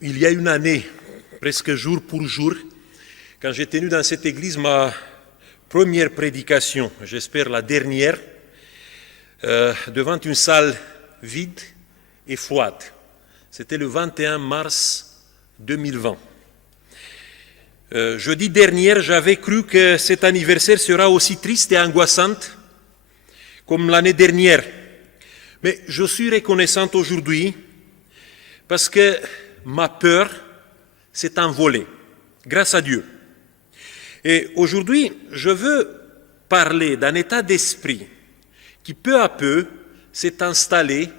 Il y a une année, presque jour pour jour, quand j'ai tenu dans cette église ma première prédication, j'espère la dernière, devant une salle vide et froide. C'était le 21 mars 2020. Jeudi dernier, j'avais cru que cet anniversaire sera aussi triste et angoissante comme l'année dernière. Mais je suis reconnaissante aujourd'hui parce que ma peur s'est envolée, grâce à Dieu. Et aujourd'hui, je veux parler d'un état d'esprit qui peu à peu s'est installé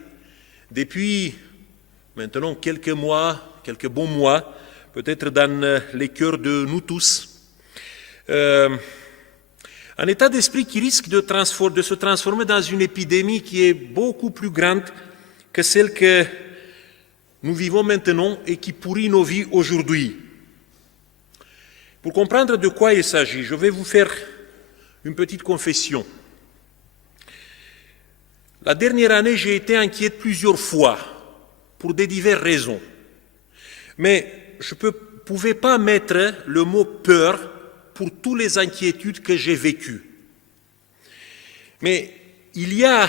depuis maintenant quelques mois, quelques bons mois, peut-être dans les cœurs de nous tous. Un état d'esprit qui risque de se transformer dans une épidémie qui est beaucoup plus grande que celle que nous vivons maintenant et qui pourrit nos vies aujourd'hui. Pour comprendre de quoi il s'agit, je vais vous faire une petite confession. La dernière année, j'ai été inquiète plusieurs fois pour des diverses raisons. Mais je ne pouvais pas mettre le mot peur pour toutes les inquiétudes que j'ai vécues. Mais il y a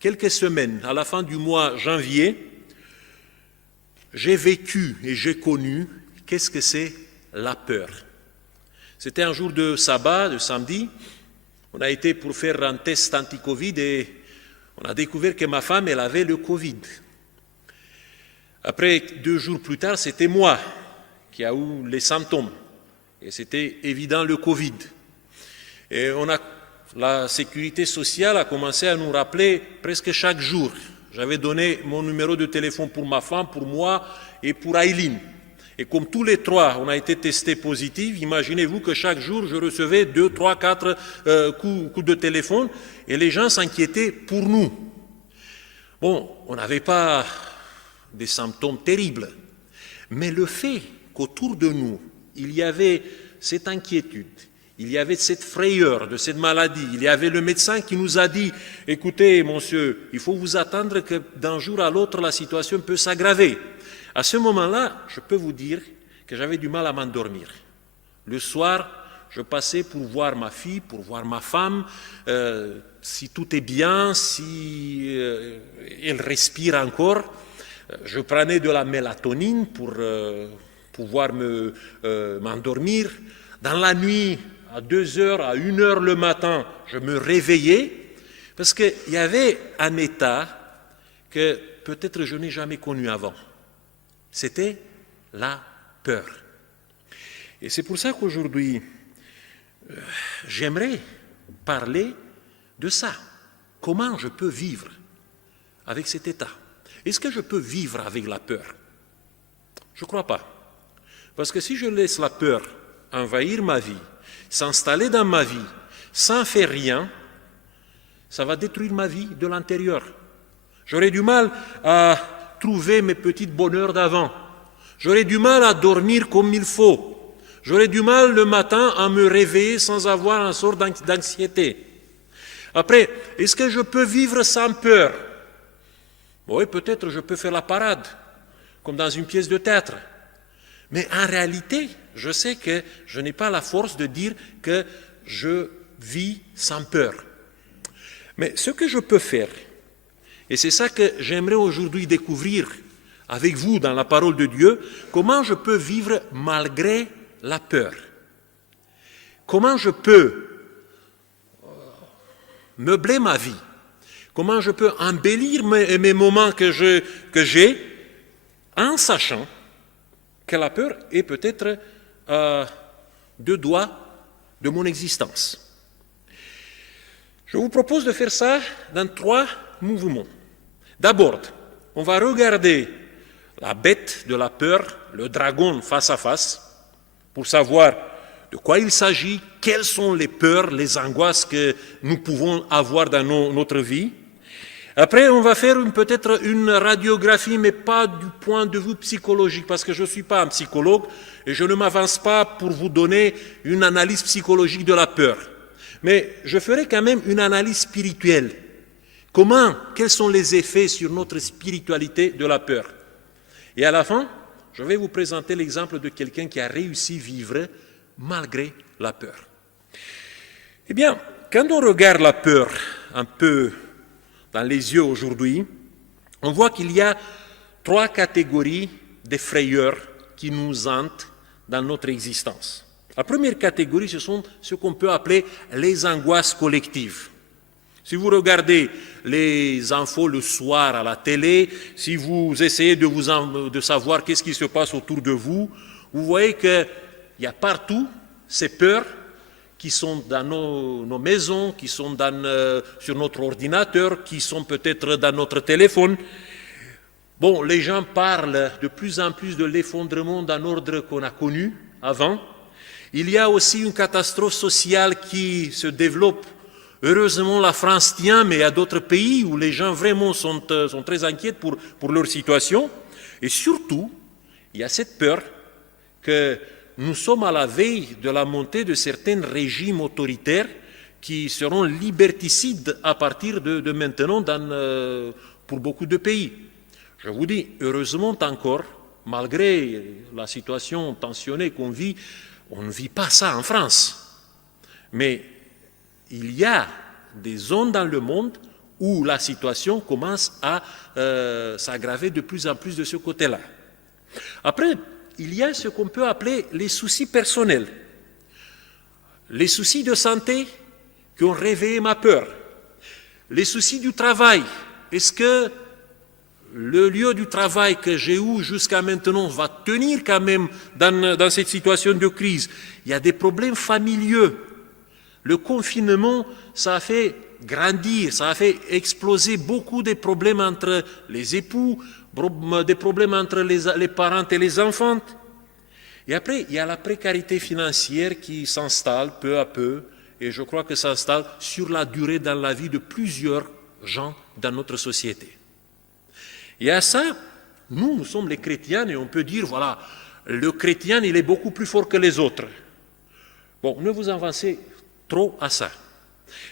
quelques semaines, à la fin du mois janvier, j'ai vécu et j'ai connu qu'est-ce que c'est la peur. C'était un jour de sabbat, de samedi. On a été pour faire un test anti-Covid et on a découvert que ma femme, elle avait le Covid. Après, 2 jours plus tard, c'était moi qui a eu les symptômes. Et c'était évident le Covid. Et la sécurité sociale a commencé à nous rappeler presque chaque jour. J'avais donné mon numéro de téléphone pour ma femme, pour moi et pour Aileen. Et comme tous les trois, on a été testés positifs, imaginez-vous que chaque jour, je recevais 2, 3, 4 coups de téléphone et les gens s'inquiétaient pour nous. Bon, on n'avait pas des symptômes terribles, mais le fait qu'autour de nous, il y avait cette inquiétude, il y avait cette frayeur de cette maladie, il y avait le médecin qui nous a dit « Écoutez, monsieur, il faut vous attendre que d'un jour à l'autre, la situation peut s'aggraver. » À ce moment-là, je peux vous dire que j'avais du mal à m'endormir. Le soir, je passais pour voir ma fille, pour voir ma femme, si tout est bien, si elle respire encore. Je prenais de la mélatonine pour pouvoir m'endormir. Dans la nuit, à 2 heures, à 1 heure le matin, je me réveillais parce qu'il y avait un état que peut-être je n'ai jamais connu avant. C'était la peur. Et c'est pour ça qu'aujourd'hui, j'aimerais parler de ça. Comment je peux vivre avec cet état? Est-ce que je peux vivre avec la peur? Je ne crois pas. Parce que si je laisse la peur envahir ma vie, s'installer dans ma vie, sans faire rien, ça va détruire ma vie de l'intérieur. J'aurai du mal à trouver mes petits bonheurs d'avant. J'aurai du mal à dormir comme il faut. J'aurai du mal le matin à me réveiller sans avoir une sorte d'anxiété. Après, est-ce que je peux vivre sans peur? Oui, peut-être je peux faire la parade, comme dans une pièce de théâtre. Mais en réalité, je sais que je n'ai pas la force de dire que je vis sans peur. Mais ce que je peux faire, et c'est ça que j'aimerais aujourd'hui découvrir avec vous dans la parole de Dieu, comment je peux vivre malgré la peur. Comment je peux meubler ma vie. Comment je peux embellir mes moments que j'ai en sachant que la peur est peut-être à 2 doigts de mon existence. Je vous propose de faire ça dans 3 mouvements. D'abord, on va regarder la bête de la peur, le dragon face à face, pour savoir de quoi il s'agit, quelles sont les peurs, les angoisses que nous pouvons avoir dans notre vie. Après, on va faire peut-être une radiographie, mais pas du point de vue psychologique, parce que je ne suis pas un psychologue et je ne m'avance pas pour vous donner une analyse psychologique de la peur. Mais je ferai quand même une analyse spirituelle. Quels sont les effets sur notre spiritualité de la peur? Et à la fin, je vais vous présenter l'exemple de quelqu'un qui a réussi à vivre malgré la peur. Eh bien, quand on regarde la peur un peu dans les yeux aujourd'hui, on voit qu'il y a 3 catégories de frayeurs qui nous hantent dans notre existence. La première catégorie, ce sont ce qu'on peut appeler les angoisses collectives. Si vous regardez les infos le soir à la télé, si vous essayez de savoir qu'est-ce qui se passe autour de vous, vous voyez qu'il y a partout ces peurs qui sont dans nos maisons, qui sont sur notre ordinateur, qui sont peut-être dans notre téléphone. Bon, les gens parlent de plus en plus de l'effondrement d'un ordre qu'on a connu avant. Il y a aussi une catastrophe sociale qui se développe. Heureusement, la France tient, mais il y a d'autres pays où les gens vraiment sont très inquiets pour leur situation. Et surtout, il y a cette peur que nous sommes à la veille de la montée de certains régimes autoritaires qui seront liberticides à partir de maintenant pour beaucoup de pays. Je vous dis, heureusement encore, malgré la situation tensionnée qu'on vit, on ne vit pas ça en France. Mais il y a des zones dans le monde où la situation commence à s'aggraver de plus en plus de ce côté-là. Après, il y a ce qu'on peut appeler les soucis personnels. Les soucis de santé qui ont réveillé ma peur. Les soucis du travail. Est-ce que le lieu du travail que j'ai eu jusqu'à maintenant va tenir quand même dans cette situation de crise? Il y a des problèmes familiaux. Le confinement, ça a fait grandir, ça a fait exploser beaucoup de problèmes entre les époux, des problèmes entre les parents et les enfants. Et après, il y a la précarité financière qui s'installe peu à peu, et je crois que ça s'installe sur la durée dans la vie de plusieurs gens dans notre société. Et à ça, nous sommes les chrétiens et on peut dire, voilà, le chrétien, il est beaucoup plus fort que les autres. Bon, ne vous avancez trop à ça.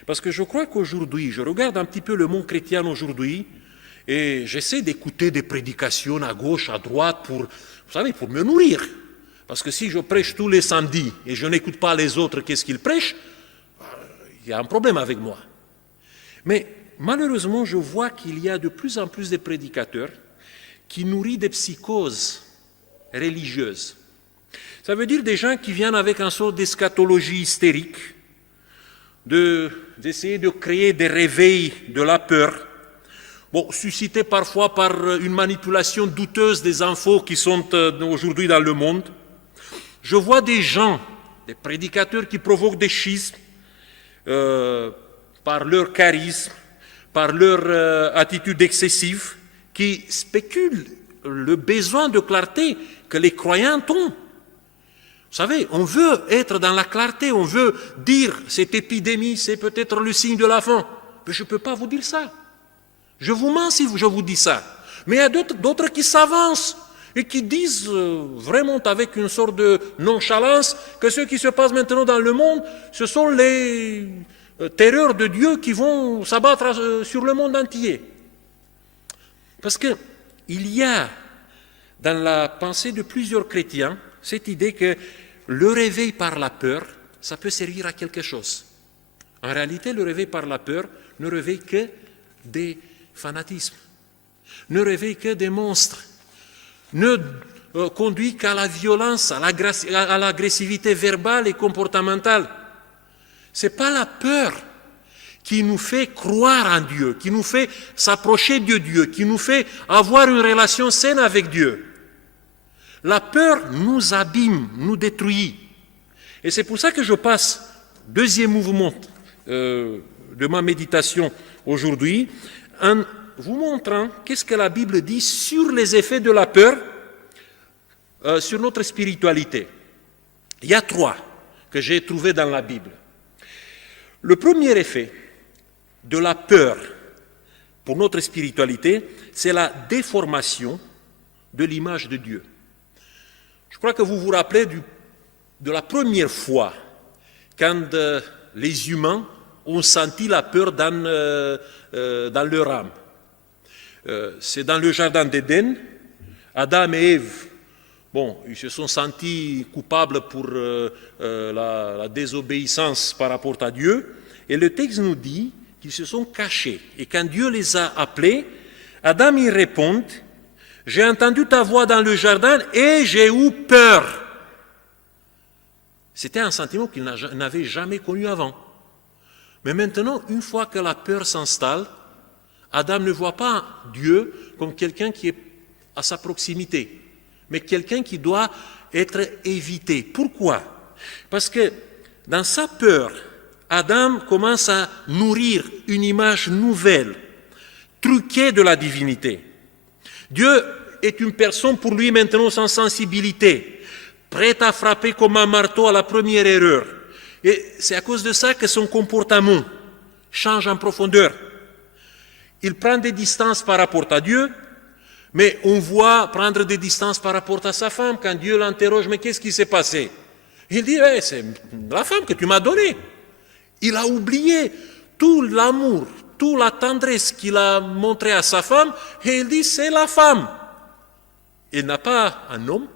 Parce que je crois qu'aujourd'hui, je regarde un petit peu le monde chrétien aujourd'hui et j'essaie d'écouter des prédications à gauche, à droite pour, vous savez, pour me nourrir. Parce que si je prêche tous les samedis et je n'écoute pas les autres, qu'est-ce qu'ils prêchent? Il y a un problème avec moi. Mais malheureusement, je vois qu'il y a de plus en plus de prédicateurs qui nourrissent des psychoses religieuses. Ça veut dire des gens qui viennent avec un sort d'eschatologie hystérique, d'essayer de créer des réveils de la peur, bon, suscités parfois par une manipulation douteuse des infos qui sont aujourd'hui dans le monde. Je vois des gens, des prédicateurs qui provoquent des schismes par leur charisme, par leur attitude excessive, qui spéculent le besoin de clarté que les croyants ont. Vous savez, on veut être dans la clarté, on veut dire cette épidémie, c'est peut-être le signe de la fin. Mais je ne peux pas vous dire ça. Je vous mens si je vous dis ça. Mais il y a d'autres qui s'avancent et qui disent vraiment avec une sorte de nonchalance que ce qui se passe maintenant dans le monde, ce sont les terreurs de Dieu qui vont s'abattre sur le monde entier. Parce qu'il y a dans la pensée de plusieurs chrétiens cette idée que le réveil par la peur, ça peut servir à quelque chose. En réalité, le réveil par la peur ne réveille que des fanatismes, ne réveille que des monstres, ne conduit qu'à la violence, à l'agressivité verbale et comportementale. Ce n'est pas la peur qui nous fait croire en Dieu, qui nous fait s'approcher de Dieu, qui nous fait avoir une relation saine avec Dieu. La peur nous abîme, nous détruit. Et c'est pour ça que je passe, deuxième mouvement de ma méditation aujourd'hui, en vous montrant qu'est-ce que la Bible dit sur les effets de la peur sur notre spiritualité. Il y a 3 que j'ai trouvés dans la Bible. Le premier effet de la peur pour notre spiritualité, c'est la déformation de l'image de Dieu. Je crois que vous vous rappelez de la première fois quand les humains ont senti la peur dans leur âme. C'est dans le jardin d'Éden, Adam et Ève bon, ils se sont sentis coupables pour la désobéissance par rapport à Dieu. Et le texte nous dit qu'ils se sont cachés. Et quand Dieu les a appelés, Adam y répond, « J'ai entendu ta voix dans le jardin et j'ai eu peur. » C'était un sentiment qu'il n'avait jamais connu avant. Mais maintenant, une fois que la peur s'installe, Adam ne voit pas Dieu comme quelqu'un qui est à sa proximité, mais quelqu'un qui doit être évité. Pourquoi? Parce que dans sa peur, Adam commence à nourrir une image nouvelle, truquée de la divinité. Dieu est une personne pour lui maintenant sans sensibilité, prête à frapper comme un marteau à la première erreur. Et c'est à cause de ça que son comportement change en profondeur. Il prend des distances par rapport à Dieu, mais on voit prendre des distances par rapport à sa femme. Quand Dieu l'interroge, mais qu'est-ce qui s'est passé? Il dit, c'est la femme que tu m'as donnée. Il a oublié tout l'amour, toute la tendresse qu'il a montré à sa femme, et il dit, c'est la femme. Il n'a pas un homme,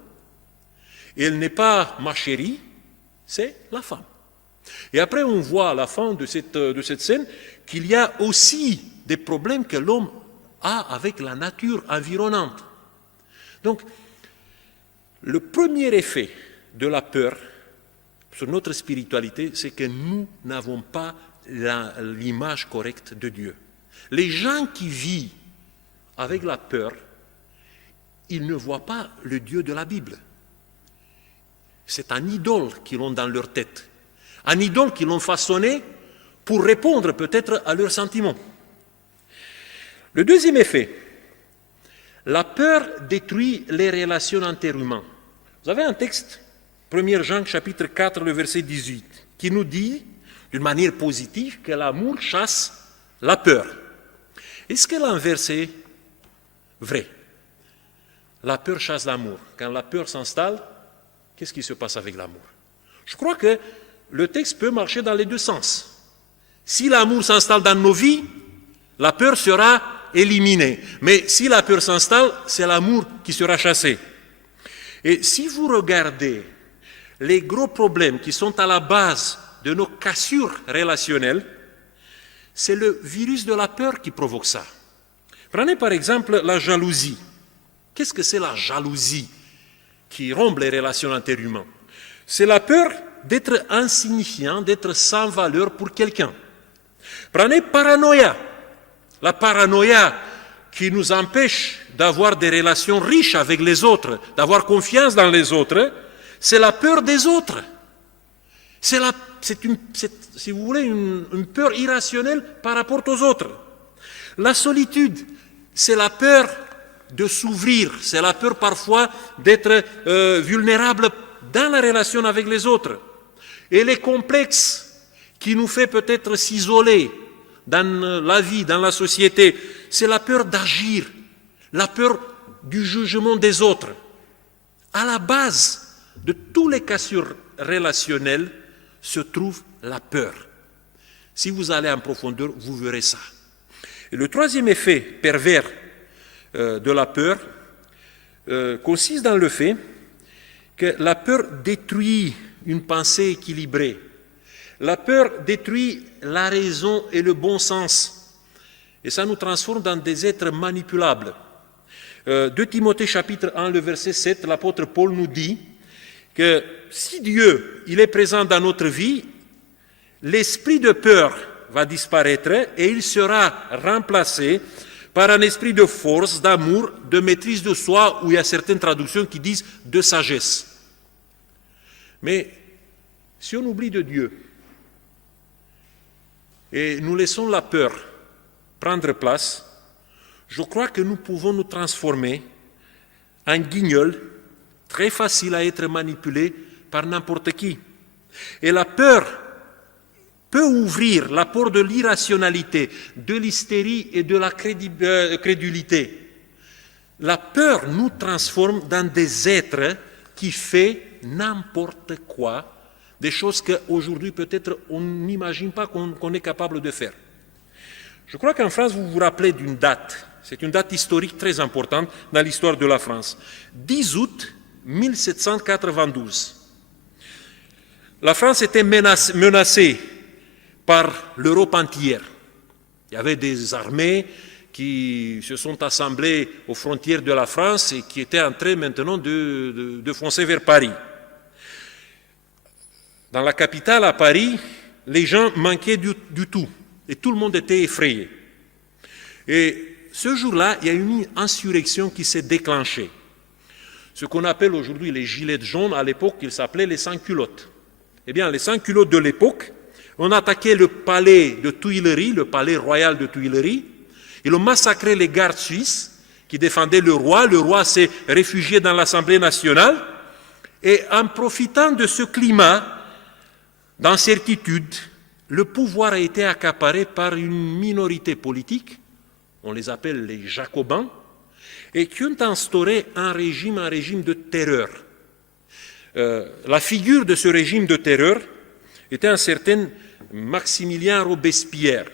il n'est pas ma chérie, c'est la femme. Et après, on voit à la fin de cette scène qu'il y a aussi des problèmes que l'homme a avec la nature environnante. Donc, le premier effet de la peur sur notre spiritualité, c'est que nous n'avons pas l'image correcte de Dieu. Les gens qui vivent avec la peur, ils ne voient pas le Dieu de la Bible. C'est un idole qu'ils ont dans leur tête. Un idole qu'ils ont façonné pour répondre peut-être à leurs sentiments. Le deuxième effet, la peur détruit les relations interhumaines. Vous avez un texte, 1 Jean chapitre 4, le verset 18, qui nous dit d'une manière positive que l'amour chasse la peur. Est-ce que l'inverse est vrai? La peur chasse l'amour. Quand la peur s'installe, qu'est-ce qui se passe avec l'amour? Je crois que le texte peut marcher dans les deux sens. Si l'amour s'installe dans nos vies, la peur sera éliminée. Mais si la peur s'installe, c'est l'amour qui sera chassé. Et si vous regardez les gros problèmes qui sont à la base de nos cassures relationnelles, c'est le virus de la peur qui provoque ça. Prenez par exemple la jalousie. Qu'est-ce que c'est la jalousie qui rompt les relations interhumaines? C'est la peur d'être insignifiant, d'être sans valeur pour quelqu'un. Prenez paranoïa. La paranoïa qui nous empêche d'avoir des relations riches avec les autres, d'avoir confiance dans les autres, c'est la peur des autres. C'est, si vous voulez, une peur irrationnelle par rapport aux autres. La solitude, c'est la peur de s'ouvrir, c'est la peur parfois d'être vulnérable dans la relation avec les autres. Et les complexes qui nous fait peut-être s'isoler dans la vie, dans la société, c'est la peur d'agir, la peur du jugement des autres. À la base de tous les cassures relationnelles se trouve la peur. Si vous allez en profondeur, vous verrez ça. Et le troisième effet pervers de la peur consiste dans le fait que la peur détruit une pensée équilibrée. La peur détruit la raison et le bon sens. Et ça nous transforme dans des êtres manipulables. 2 Timothée chapitre 1, le verset 7, l'apôtre Paul nous dit que si Dieu il est présent dans notre vie, l'esprit de peur va disparaître et il sera remplacé par un esprit de force, d'amour, de maîtrise de soi, où il y a certaines traductions qui disent de sagesse. Mais si on oublie de Dieu et nous laissons la peur prendre place, je crois que nous pouvons nous transformer en guignols très faciles à être manipulés par n'importe qui. Et la peur peut ouvrir la porte de l'irrationalité, de l'hystérie et de la crédulité. La peur nous transforme dans des êtres qui font n'importe quoi, des choses qu'aujourd'hui peut-être on n'imagine pas qu'on est capable de faire. Je crois qu'en France, vous vous rappelez d'une date, c'est une date historique très importante dans l'histoire de la France. 10 août 1792. La France était menacée par l'Europe entière. Il y avait des armées qui se sont assemblées aux frontières de la France et qui étaient en train maintenant de foncer vers Paris. Dans la capitale, à Paris, les gens manquaient du tout et tout le monde était effrayé. Et ce jour-là, il y a une insurrection qui s'est déclenchée. Ce qu'on appelle aujourd'hui les gilets jaunes, à l'époque, ils s'appelaient les sans-culottes. Eh bien, les sans-culottes de l'époque ont attaqué le palais de Tuileries, le palais royal de Tuileries. Ils ont massacré les gardes suisses qui défendaient le roi. Le roi s'est réfugié dans l'Assemblée nationale. Et en profitant de ce climat d'incertitude, le pouvoir a été accaparé par une minorité politique, on les appelle les Jacobins, et qui ont instauré un régime de terreur. La figure de ce régime de terreur était un certain Maximilien Robespierre.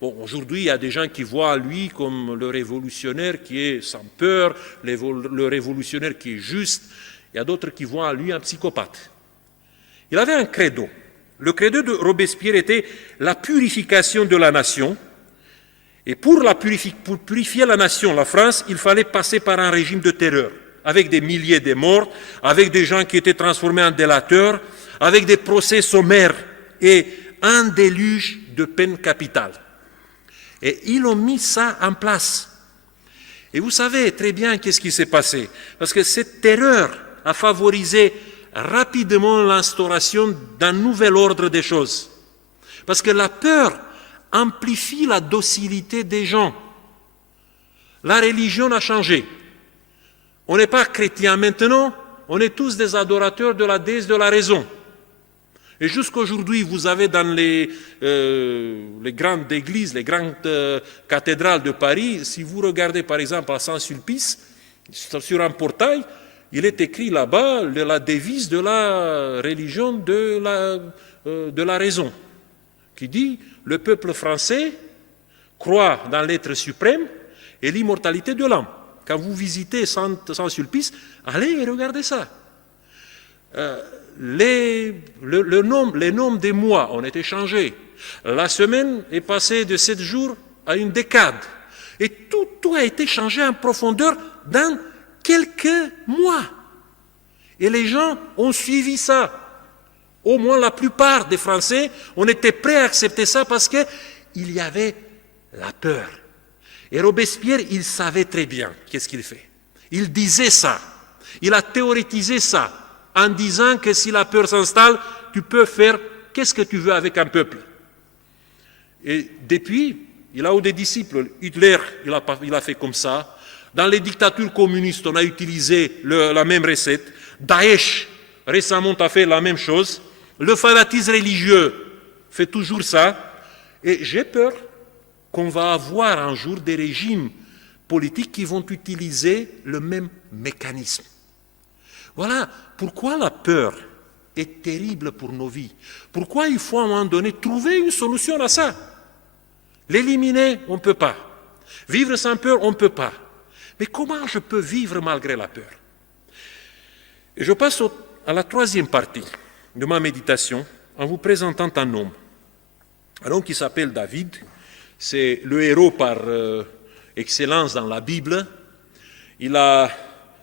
Bon, aujourd'hui, il y a des gens qui voient lui comme le révolutionnaire qui est sans peur, le révolutionnaire qui est juste. Il y a d'autres qui voient lui un psychopathe. Il avait un credo. Le credo de Robespierre était la purification de la nation. Et pour purifier la nation, la France, il fallait passer par un régime de terreur, avec des milliers de morts, avec des gens qui étaient transformés en délateurs, avec des procès sommaires et un déluge de peine capitale. Et ils ont mis ça en place. Et vous savez très bien qu'est-ce qui s'est passé. Parce que cette terreur a favorisé rapidement l'instauration d'un nouvel ordre des choses. Parce que la peur amplifie la docilité des gens. La religion a changé. On n'est pas chrétien maintenant, on est tous des adorateurs de la déesse de la raison. Et jusqu'aujourd'hui, vous avez dans les grandes églises, les grandes cathédrales de Paris, si vous regardez par exemple à Saint-Sulpice, sur un portail, il est écrit là-bas la devise de la religion de la raison, qui dit « Le peuple français croit dans l'être suprême et l'immortalité de l'âme ». Quand vous visitez Saint-Sulpice, allez et regardez ça. Les noms des mois ont été changés. La semaine est passée de 7 jours à une décade. Et tout a été changé en profondeur dans quelques mois. Et les gens ont suivi ça. Au moins la plupart des Français, on était prêts à accepter ça parce qu'il y avait la peur. Et Robespierre, il savait très bien qu'est-ce qu'il fait. Il disait ça. Il a théorétisé ça en disant que si la peur s'installe, tu peux faire qu'est-ce que tu veux avec un peuple. Et depuis, il a eu des disciples. Hitler, il a fait comme ça. Dans les dictatures communistes, on a utilisé la même recette. Daesh, récemment, a fait la même chose. Le fanatisme religieux fait toujours ça. Et j'ai peur qu'on va avoir un jour des régimes politiques qui vont utiliser le même mécanisme. Voilà pourquoi la peur est terrible pour nos vies. Pourquoi il faut à un moment donné trouver une solution à ça. L'éliminer, on ne peut pas. Vivre sans peur, on ne peut pas. Mais comment je peux vivre malgré la peur? Et je passe à la troisième partie de ma méditation en vous présentant un homme. Un homme qui s'appelle David. C'est le héros par excellence dans la Bible. Il a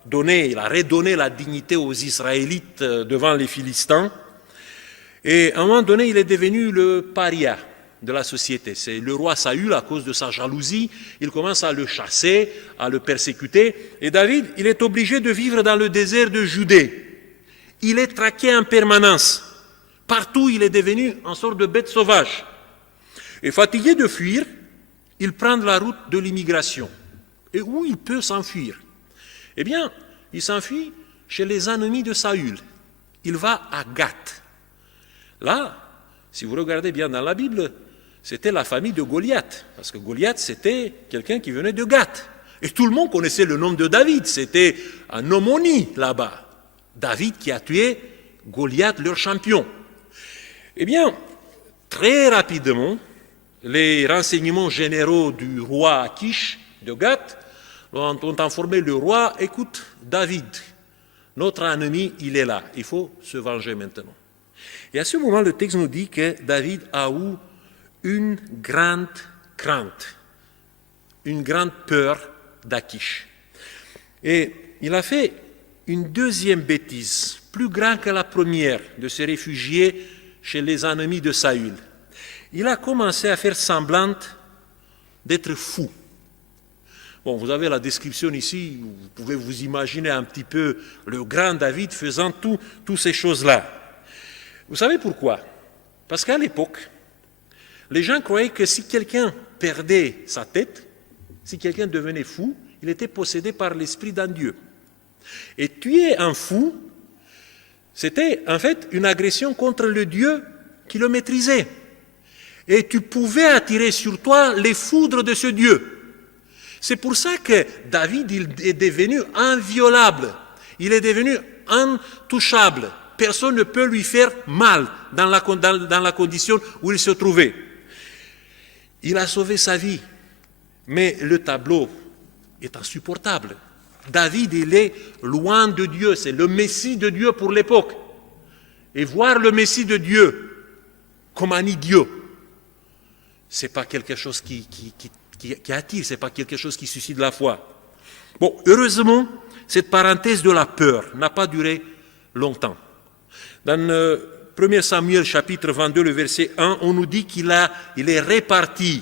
redonné la dignité aux Israélites devant les Philistins. Et à un moment donné, il est devenu le paria de la société. C'est le roi Saül, à cause de sa jalousie, il commence à le chasser, à le persécuter. Et David, il est obligé de vivre dans le désert de Judée. Il est traqué en permanence. Partout, il est devenu une sorte de bête sauvage. Et fatigué de fuir, il prend la route de l'immigration. Et où il peut s'enfuir? Eh bien, il s'enfuit chez les ennemis de Saül. Il va à Gath. Là, si vous regardez bien dans la Bible, c'était la famille de Goliath. Parce que Goliath, c'était quelqu'un qui venait de Gath. Et tout le monde connaissait le nom de David. C'était un homonyme là-bas. David qui a tué Goliath, leur champion. Eh bien, très rapidement, les renseignements généraux du roi Akish de Gath ont informé le roi, écoute, David Notre ennemi, il est là. Il faut se venger maintenant. Et à ce moment, le texte nous dit que David a eu une grande crainte, une grande peur d'Achish. Et il a fait une deuxième bêtise, plus grande que la première, de se réfugier chez les ennemis de Saül. Il a commencé à faire semblant d'être fou. Bon, vous avez la description ici, vous pouvez vous imaginer un petit peu le grand David faisant toutes ces choses-là. Vous savez pourquoi? Parce qu'à l'époque, les gens croyaient que si quelqu'un perdait sa tête, si quelqu'un devenait fou, il était possédé par l'esprit d'un dieu. Et tuer un fou, c'était en fait une agression contre le Dieu qui le maîtrisait. Et tu pouvais attirer sur toi les foudres de ce Dieu. C'est pour ça que David il est devenu inviolable, il est devenu intouchable. Personne ne peut lui faire mal dans la condition où il se trouvait. Il a sauvé sa vie, mais le tableau est insupportable. David, il est loin de Dieu, c'est le Messie de Dieu pour l'époque. Et voir le Messie de Dieu comme un idiot, ce n'est pas quelque chose qui attire, ce n'est pas quelque chose qui suscite la foi. Bon, heureusement, cette parenthèse de la peur n'a pas duré longtemps. Dans 1 Samuel chapitre 22, le verset 1, on nous dit qu'il est reparti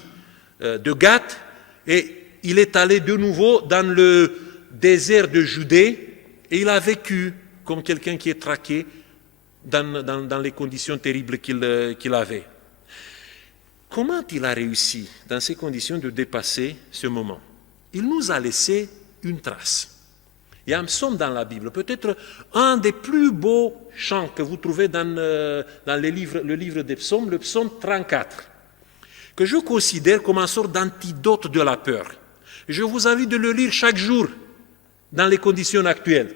de Gath et il est allé de nouveau dans le désert de Judée et il a vécu comme quelqu'un qui est traqué dans les conditions terribles qu'il avait. Comment il a réussi dans ces conditions de dépasser ce moment? Il nous a laissé une trace. Il y a un psaume dans la Bible, peut-être un des plus beaux chants que vous trouvez dans le livre des psaumes, le psaume 34, que je considère comme une sorte d'antidote de la peur. Je vous invite de le lire chaque jour dans les conditions actuelles.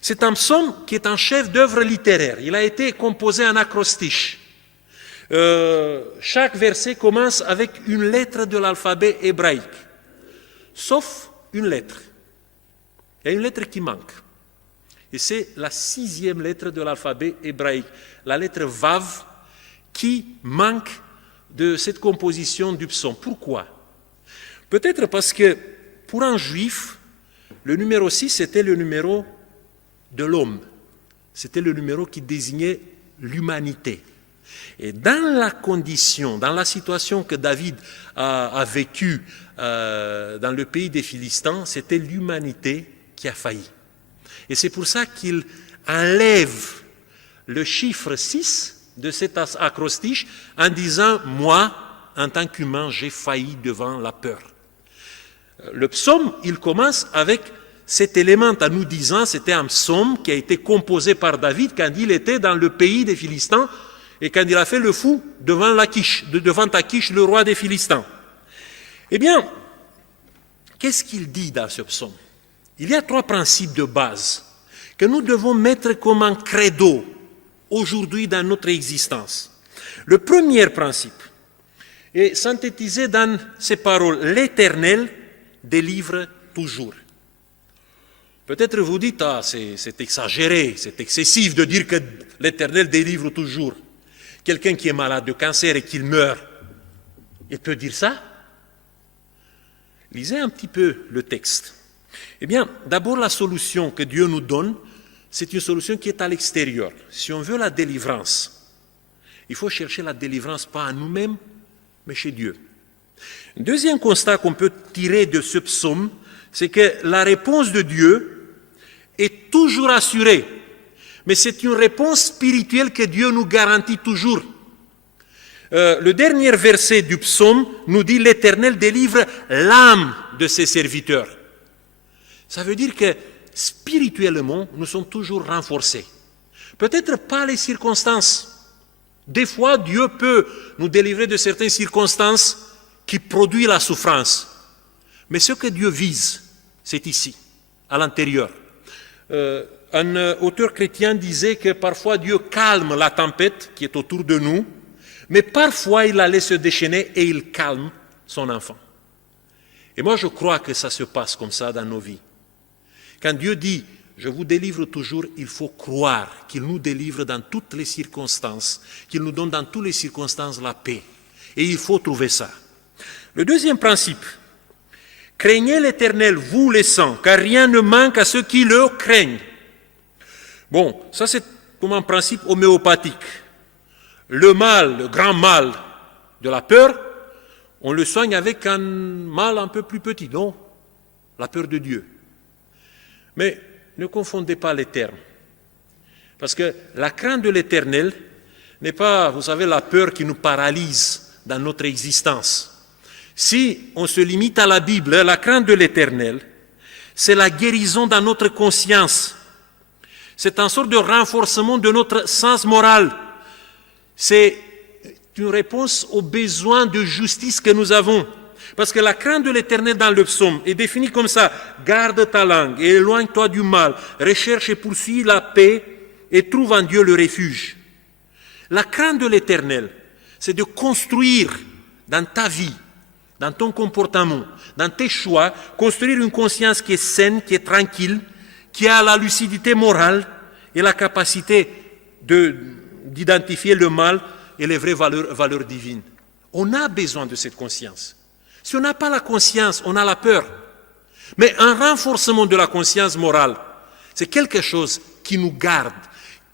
C'est un psaume qui est un chef d'œuvre littéraire. Il a été composé en acrostiche. Chaque verset commence avec une lettre de l'alphabet hébraïque, sauf une lettre. Il y a une lettre qui manque. Et c'est la 6e lettre de l'alphabet hébraïque, la lettre Vav, qui manque de cette composition du psaume. Pourquoi? Peut-être parce que pour un juif, le numéro 6, c'était le numéro de l'homme. C'était le numéro qui désignait l'humanité. Et dans la condition, dans la situation que David a vécue dans le pays des Philistins, c'était l'humanité qui a failli. Et c'est pour ça qu'il enlève le chiffre 6 de cet acrostiche en disant « Moi, en tant qu'humain, j'ai failli devant la peur ». Le psaume, il commence avec cet élément en nous disant, c'était un psaume qui a été composé par David quand il était dans le pays des Philistins et quand il a fait le fou devant Achish, le roi des Philistins. Eh bien, qu'est-ce qu'il dit dans ce psaume? Il y a 3 principes de base que nous devons mettre comme un credo aujourd'hui dans notre existence. Le premier principe est synthétisé dans ces paroles, l'Éternel délivre toujours. Peut-être vous dites, c'est exagéré, c'est excessif de dire que l'Éternel délivre toujours. Quelqu'un qui est malade de cancer et qu'il meurt, il peut dire ça? Lisez un petit peu le texte. Eh bien, d'abord la solution que Dieu nous donne, c'est une solution qui est à l'extérieur. Si on veut la délivrance, il faut chercher la délivrance pas à nous-mêmes, mais chez Dieu. Deuxième constat qu'on peut tirer de ce psaume, c'est que la réponse de Dieu est toujours assurée. Mais c'est une réponse spirituelle que Dieu nous garantit toujours. Le dernier verset du psaume nous dit « L'Éternel délivre l'âme de ses serviteurs ». Ça veut dire que spirituellement, nous sommes toujours renforcés. Peut-être pas les circonstances. Des fois, Dieu peut nous délivrer de certaines circonstances qui produisent la souffrance. Mais ce que Dieu vise, c'est ici, à l'intérieur. Un auteur chrétien disait que parfois Dieu calme la tempête qui est autour de nous, mais parfois il la laisse se déchaîner et il calme son enfant. Et moi je crois que ça se passe comme ça dans nos vies. Quand Dieu dit je vous délivre toujours, il faut croire qu'il nous délivre dans toutes les circonstances, qu'il nous donne dans toutes les circonstances la paix. Et il faut trouver ça. Le deuxième principe, craignez l'Éternel, vous les saints, car rien ne manque à ceux qui le craignent. Bon, ça c'est comme un principe homéopathique. Le mal, le grand mal de la peur, on le soigne avec un mal un peu plus petit, non? La peur de Dieu. Mais ne confondez pas les termes. Parce que la crainte de l'Éternel n'est pas, vous savez, la peur qui nous paralyse dans notre existence. Si on se limite à la Bible, la crainte de l'Éternel, c'est la guérison dans notre conscience. C'est une sorte de renforcement de notre sens moral. C'est une réponse aux besoins de justice que nous avons. Parce que la crainte de l'Éternel dans le psaume est définie comme ça. Garde ta langue et éloigne-toi du mal. Recherche et poursuis la paix et trouve en Dieu le refuge. La crainte de l'Éternel, c'est de construire dans ta vie, dans ton comportement, dans tes choix, construire une conscience qui est saine, qui est tranquille, qui a la lucidité morale et la capacité d'identifier le mal et les vraies valeurs divines. On a besoin de cette conscience. Si on n'a pas la conscience, on a la peur. Mais un renforcement de la conscience morale, c'est quelque chose qui nous garde,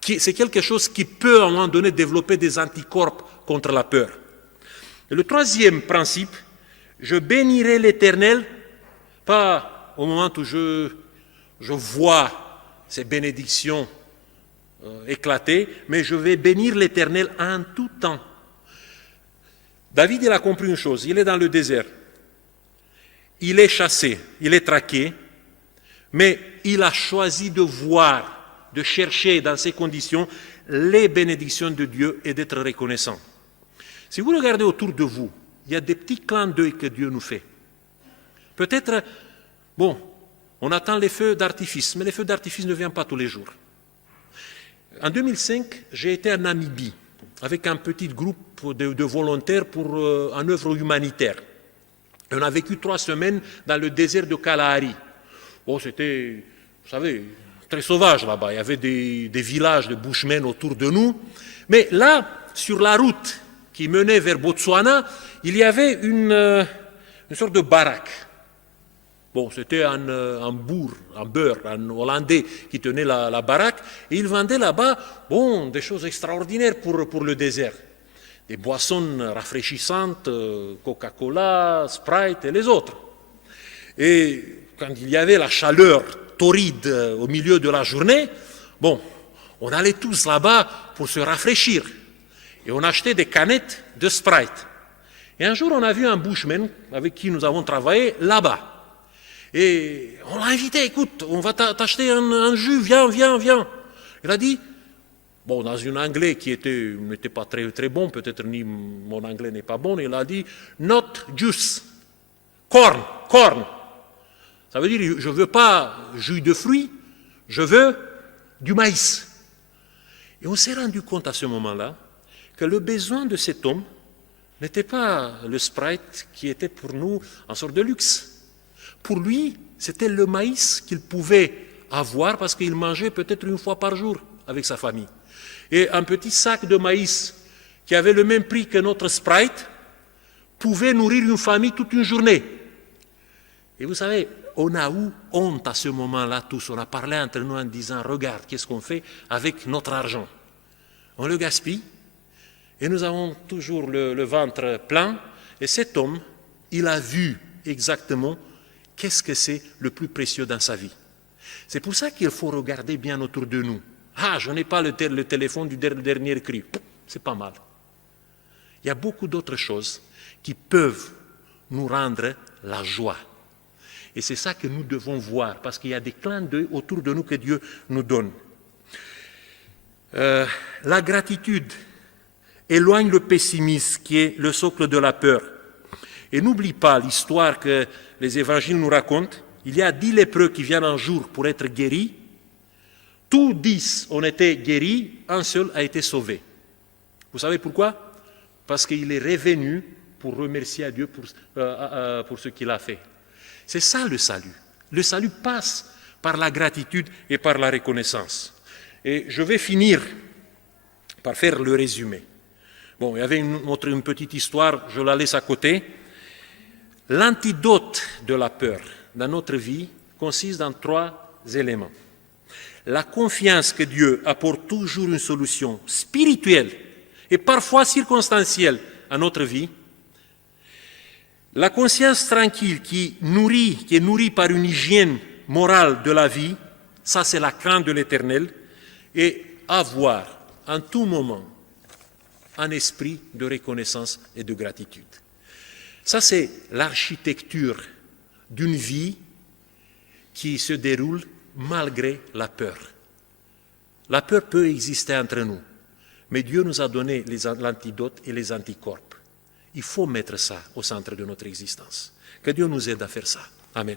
c'est quelque chose qui peut à un moment donné développer des anticorps contre la peur. Et le troisième principe, je bénirai l'Éternel, pas au moment où je vois ces bénédictions éclater, mais je vais bénir l'Éternel en tout temps. David, il a compris une chose, il est dans le désert. Il est chassé, il est traqué, mais il a choisi de voir, de chercher dans ces conditions les bénédictions de Dieu et d'être reconnaissant. Si vous regardez autour de vous, il y a des petits clins d'œil que Dieu nous fait. Peut-être, bon, on attend les feux d'artifice, mais les feux d'artifice ne viennent pas tous les jours. En 2005, j'ai été en Namibie avec un petit groupe de volontaires pour une œuvre humanitaire. On a vécu 3 semaines dans le désert de Kalahari. Bon, c'était, vous savez, très sauvage là-bas. Il y avait des villages de bushmen autour de nous. Mais là, sur la route qui menait vers Botswana, il y avait une sorte de baraque. Bon, c'était un beurre, un Hollandais qui tenait la baraque. Et il vendait là-bas, bon, des choses extraordinaires pour le désert. Des boissons rafraîchissantes, Coca-Cola, Sprite et les autres. Et quand il y avait la chaleur torride au milieu de la journée, bon, on allait tous là-bas pour se rafraîchir. Et on achetait des canettes de Sprite. Et un jour, on a vu un bushman avec qui nous avons travaillé là-bas. Et on l'a invité, écoute, on va t'acheter un jus, viens. Il a dit, bon, dans un anglais qui n'était pas très, très bon, peut-être ni mon anglais n'est pas bon, il a dit « not juice, corn ». Ça veut dire je ne veux pas jus de fruits, je veux du maïs. Et on s'est rendu compte à ce moment-là que le besoin de cet homme n'était pas le Sprite qui était pour nous en sorte de luxe. Pour lui, c'était le maïs qu'il pouvait avoir parce qu'il mangeait peut-être une fois par jour avec sa famille. Et un petit sac de maïs qui avait le même prix que notre Sprite pouvait nourrir une famille toute une journée. Et vous savez, on a eu honte à ce moment-là tous. On a parlé entre nous en disant, regarde, qu'est-ce qu'on fait avec notre argent? On le gaspille et nous avons toujours le ventre plein. Et cet homme, il a vu exactement qu'est-ce que c'est le plus précieux dans sa vie. C'est pour ça qu'il faut regarder bien autour de nous. Ah, je n'ai pas le téléphone du dernier cri. C'est pas mal. Il y a beaucoup d'autres choses qui peuvent nous rendre la joie. Et c'est ça que nous devons voir, parce qu'il y a des clins d'œil autour de nous que Dieu nous donne. La gratitude éloigne le pessimisme, qui est le socle de la peur. Et n'oublie pas l'histoire que les évangiles nous racontent. Il y a 10 lépreux qui viennent un jour pour être guéris. Tous 10 ont été guéris, un seul a été sauvé. Vous savez pourquoi? Parce qu'il est revenu pour remercier à Dieu pour ce qu'il a fait. C'est ça le salut. Le salut passe par la gratitude et par la reconnaissance. Et je vais finir par faire le résumé. Bon, il y avait une petite histoire, je la laisse à côté. L'antidote de la peur dans notre vie consiste dans 3 éléments. La confiance que Dieu apporte toujours une solution spirituelle et parfois circonstancielle à notre vie. La conscience tranquille qui est nourrie par une hygiène morale de la vie, ça c'est la crainte de l'Éternel, et avoir en tout moment un esprit de reconnaissance et de gratitude. Ça c'est l'architecture d'une vie qui se déroule malgré la peur. La peur peut exister entre nous, mais Dieu nous a donné l'antidote et les anticorps. Il faut mettre ça au centre de notre existence. Que Dieu nous aide à faire ça. Amen.